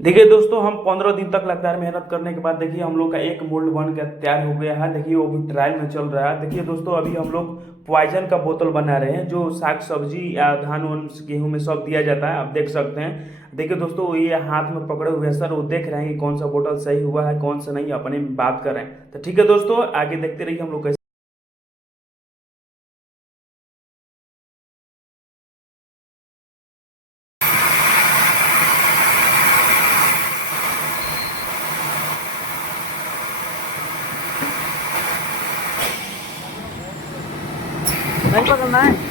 देखिए दोस्तों, हम 15 दिन तक लगातार मेहनत करने के बाद देखिए हम लोग का एक मोल्ड बन के तैयार हो गया है। देखिए वो भी ट्रायल में चल रहा है। देखिए दोस्तों, अभी हम लोग पॉइजन का बोतल बना रहे हैं जो साग सब्जी या धान वान गेहूं में सब दिया जाता है, आप देख सकते हैं। देखिए दोस्तों, ये हाथ में पकड़े हुए हैं सर, वो देख रहे हैं कि कौन सा बोतल सही हुआ है कौन सा नहीं, अपने में बात कर रहे हैं। तो ठीक है दोस्तों, आगे देखते रहिए हम लोग कैसे। नहीं पकड़ना है।